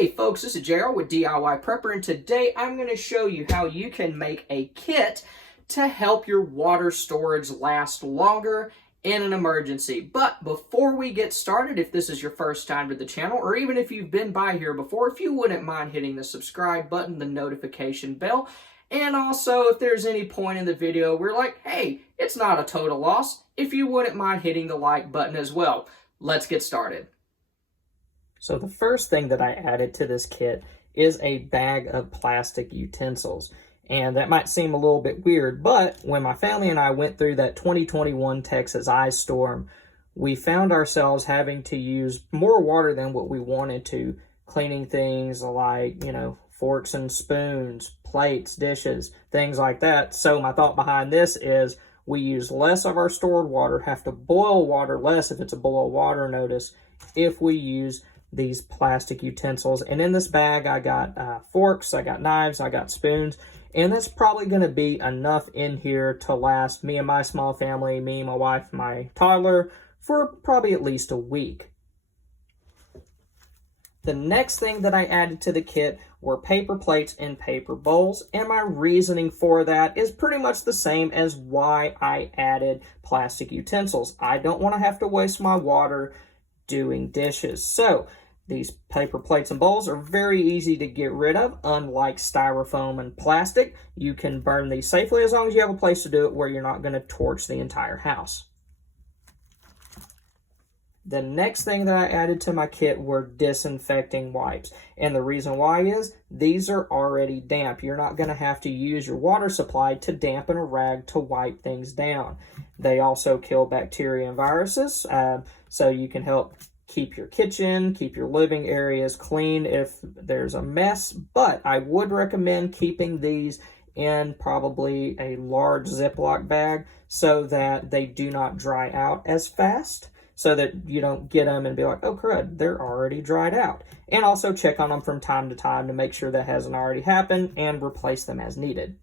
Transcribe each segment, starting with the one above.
Hey folks, this is Gerald with DIY Prepper, and today I'm going to show you how you can make a kit to help your water storage last longer in an emergency. But before we get started, if this is your first time to the channel, or even if you've been by here before, if you wouldn't mind hitting the subscribe button, the notification bell, and also if there's any point in the video where like, hey, it's not a total loss, if you wouldn't mind hitting the like button as well. Let's get started. So the first thing that I added to this kit is a bag of plastic utensils. And that might seem a little bit weird, but when my family and I went through that 2021 Texas ice storm, we found ourselves having to use more water than what we wanted to, cleaning things like, forks and spoons, plates, dishes, things like that. So my thought behind this is we use less of our stored water, have to boil water less if it's a boil water notice, if we use these plastic utensils. And in this bag I got forks, I got knives, I got spoons, and that's probably going to be enough in here to last me and my small family, me, my wife, my toddler, for probably at least a week. The next thing that I added to the kit were paper plates and paper bowls, and my reasoning for that is pretty much the same as why I added plastic utensils. I don't want to have to waste my water doing dishes. So these paper plates and bowls are very easy to get rid of. Unlike styrofoam and plastic, you can burn these safely as long as you have a place to do it where you're not going to torch the entire house. The next thing that I added to my kit were disinfecting wipes. And the reason why is these are already damp. You're not going to have to use your water supply to dampen a rag to wipe things down. They also kill bacteria and viruses, so you can help keep your kitchen, keep your living areas clean if there's a mess. But I would recommend keeping these in probably a large Ziploc bag so that they do not dry out as fast, so that you don't get them and be like, oh crud, they're already dried out. And also check on them from time to time to make sure that hasn't already happened and replace them as needed.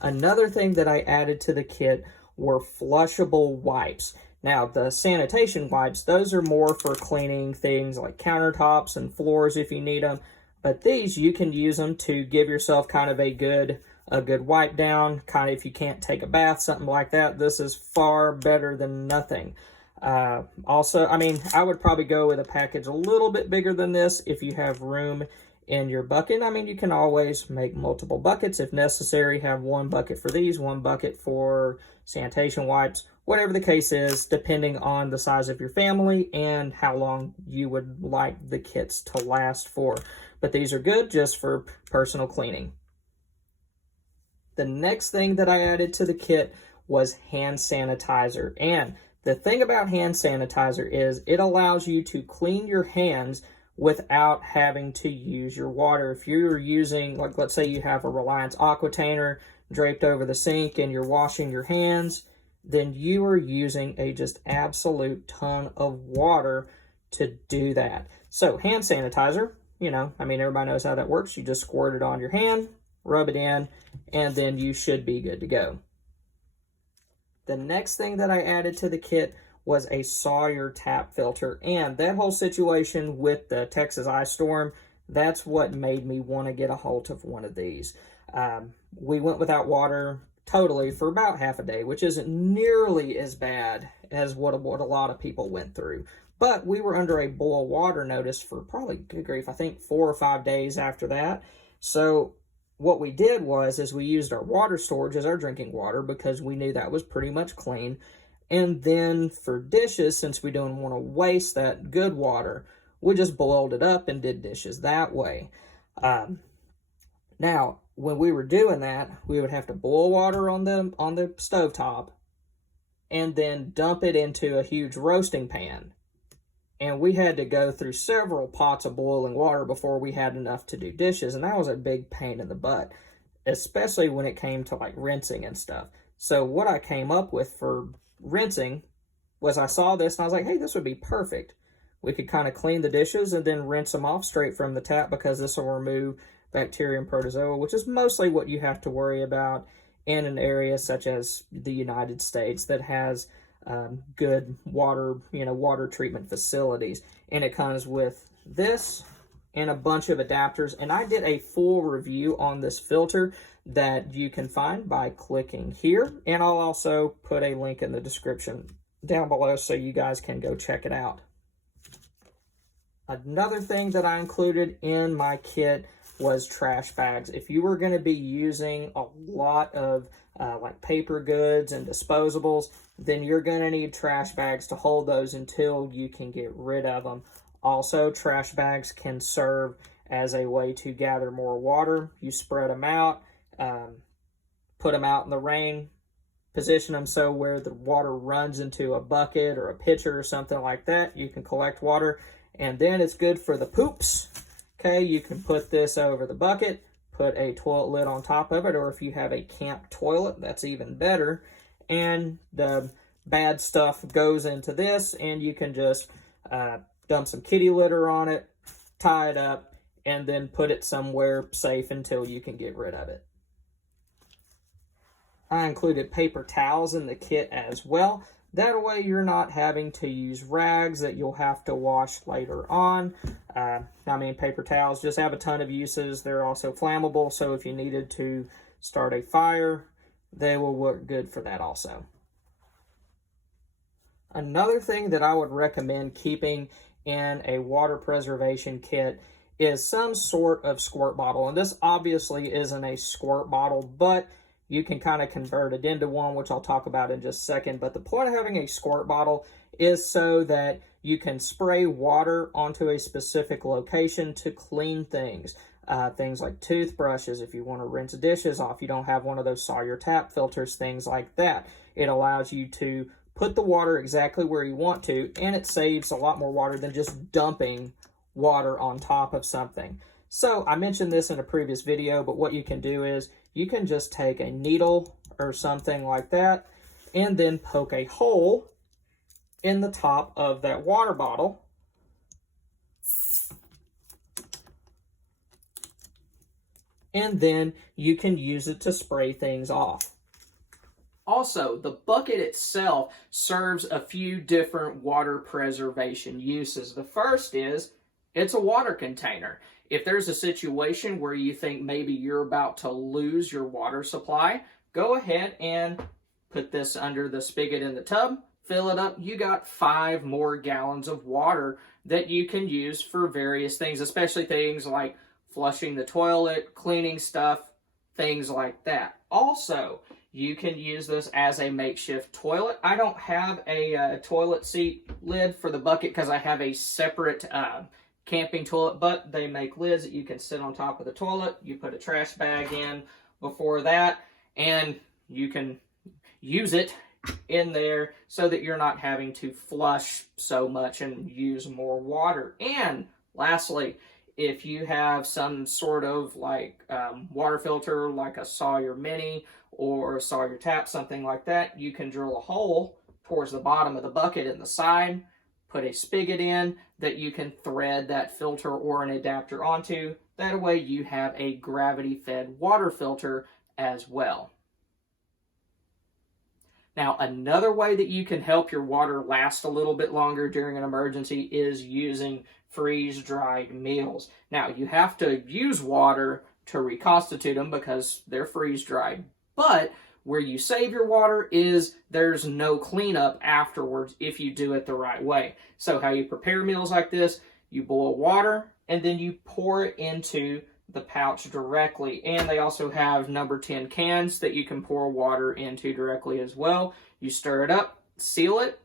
Another thing that I added to the kit were flushable wipes. Now, the sanitation wipes, those are more for cleaning things like countertops and floors if you need them. But these, you can use them to give yourself kind of a good wipe down, kind of if you can't take a bath, something like that. This is far better than nothing. Also, I would probably go with a package a little bit bigger than this if you have room in your bucket. You can always make multiple buckets if necessary. Have one bucket for these, one bucket for sanitation wipes, whatever the case is, depending on the size of your family and how long you would like the kits to last for. But these are good just for personal cleaning. The next thing that I added to the kit was hand sanitizer. And the thing about hand sanitizer is it allows you to clean your hands without having to use your water. If you're using, like let's say you have a Reliance Aquatainer draped over the sink and you're washing your hands, then you are using a just absolute ton of water to do that. So hand sanitizer, everybody knows how that works. You just squirt it on your hand, rub it in, and then you should be good to go. The next thing that I added to the kit was a Sawyer Tap Filter. And that whole situation with the Texas ice storm, that's what made me want to get a hold of one of these. We went without water totally for about half a day, which isn't nearly as bad as what a lot of people went through. But we were under a boil water notice for probably, good grief, I think 4 or 5 days after that. So what we did is we used our water storage as our drinking water because we knew that was pretty much clean. And then for dishes, since we don't want to waste that good water, we just boiled it up and did dishes that way. Now, when we were doing that, we would have to boil water on the stovetop and then dump it into a huge roasting pan. And we had to go through several pots of boiling water before we had enough to do dishes. And that was a big pain in the butt, especially when it came to like rinsing and stuff. So what I came up with for rinsing was I saw this and I was like, hey, this would be perfect. We could kind of clean the dishes and then rinse them off straight from the tap because this will remove bacteria and protozoa, which is mostly what you have to worry about in an area such as the United States that has good water, water treatment facilities. and it comes with this and a bunch of adapters. And I did a full review on this filter that you can find by clicking here, and I'll also put a link in the description down below so you guys can go check it out. Another thing that I included in my kit was trash bags. If you were going to be using a lot of like paper goods and disposables, then you're going to need trash bags to hold those until you can get rid of them. Also, trash bags can serve as a way to gather more water. You spread them out, put them out in the rain, position them so where the water runs into a bucket or a pitcher or something like that. You can collect water, and then it's good for the poops. Okay, you can put this over the bucket, put a toilet lid on top of it, or if you have a camp toilet, that's even better. And the bad stuff goes into this, and you can just dump some kitty litter on it, tie it up, and then put it somewhere safe until you can get rid of it. I included paper towels in the kit as well. That way you're not having to use rags that you'll have to wash later on. Paper towels just have a ton of uses. They're also flammable, so if you needed to start a fire, they will work good for that also. Another thing that I would recommend keeping in a water preservation kit is some sort of squirt bottle. And this obviously isn't a squirt bottle, but you can kind of convert it into one, which I'll talk about in just a second. But the point of having a squirt bottle is so that you can spray water onto a specific location to clean things. Things like toothbrushes, if you want to rinse dishes off, you don't have one of those Sawyer Tap filters, things like that. It allows you to put the water exactly where you want to, and it saves a lot more water than just dumping water on top of something. So I mentioned this in a previous video, but what you can do is you can just take a needle or something like that and then poke a hole in the top of that water bottle. And then you can use it to spray things off. Also, the bucket itself serves a few different water preservation uses. The first is it's a water container. If there's a situation where you think maybe you're about to lose your water supply, go ahead and put this under the spigot in the tub, fill it up. You got 5 more gallons of water that you can use for various things, especially things like flushing the toilet, cleaning stuff, things like that. Also, you can use this as a makeshift toilet. I don't have a toilet seat lid for the bucket because I have a separate camping toilet, but they make lids that you can sit on top of the toilet. You put a trash bag in before that, and you can use it in there so that you're not having to flush so much and use more water. And lastly, if you have some sort of like water filter, like a Sawyer Mini or a Sawyer Tap, something like that, you can drill a hole towards the bottom of the bucket in the side, put a spigot in that you can thread that filter or an adapter onto. That way you have a gravity-fed water filter as well. Now, another way that you can help your water last a little bit longer during an emergency is using freeze-dried meals. Now, you have to use water to reconstitute them because they're freeze-dried, but where you save your water is there's no cleanup afterwards if you do it the right way. So how you prepare meals like this, you boil water and then you pour it into the pouch directly. And they also have number 10 cans that you can pour water into directly as well. You stir it up, seal it,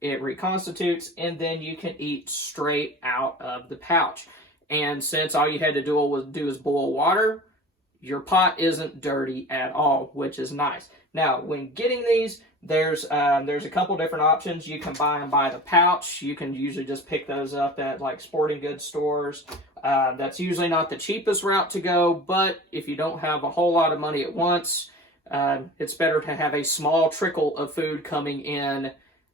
it reconstitutes, and then you can eat straight out of the pouch. And since all you had to do was boil water, your pot isn't dirty at all, which is nice. Now, when getting these, there's a couple different options. You can buy them by the pouch. You can usually just pick those up at like sporting goods stores. That's usually not the cheapest route to go, but if you don't have a whole lot of money at once, it's better to have a small trickle of food coming in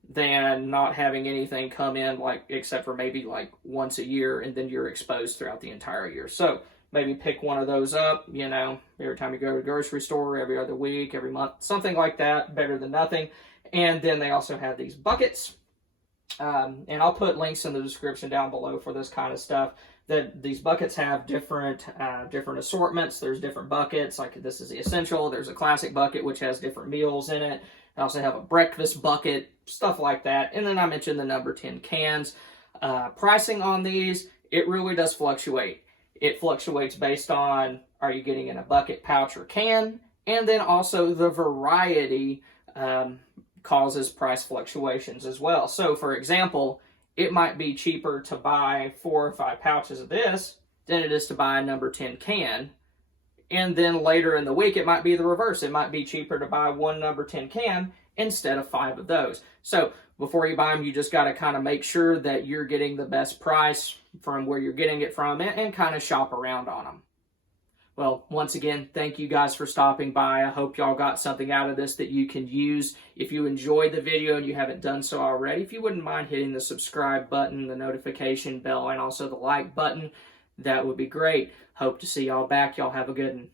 than not having anything come in, like except for maybe like once a year, and then you're exposed throughout the entire year. So maybe pick one of those up, you know, every time you go to the grocery store, every other week, every month, something like that, better than nothing. And then they also have these buckets And I'll put links in the description down below for this kind of stuff. That these buckets have different assortments. There's different buckets. Like this is the essential. There's a classic bucket which has different meals in it. I also have a breakfast bucket, stuff like that. And then I mentioned the number 10 cans. Pricing on these, it really does fluctuate. It fluctuates based on, are you getting in a bucket, pouch, or can? And then also the variety causes price fluctuations as well. So for example, it might be cheaper to buy 4 or 5 pouches of this than it is to buy a number 10 can. And then later in the week, it might be the reverse. It might be cheaper to buy 1 number 10 can instead of 5 of those. So before you buy them, you just got to kind of make sure that you're getting the best price from where you're getting it from and kind of shop around on them. Well, once again, thank you guys for stopping by. I hope y'all got something out of this that you can use. If you enjoyed the video and you haven't done so already, if you wouldn't mind hitting the subscribe button, the notification bell, and also the like button, that would be great. Hope to see y'all back. Y'all have a good one.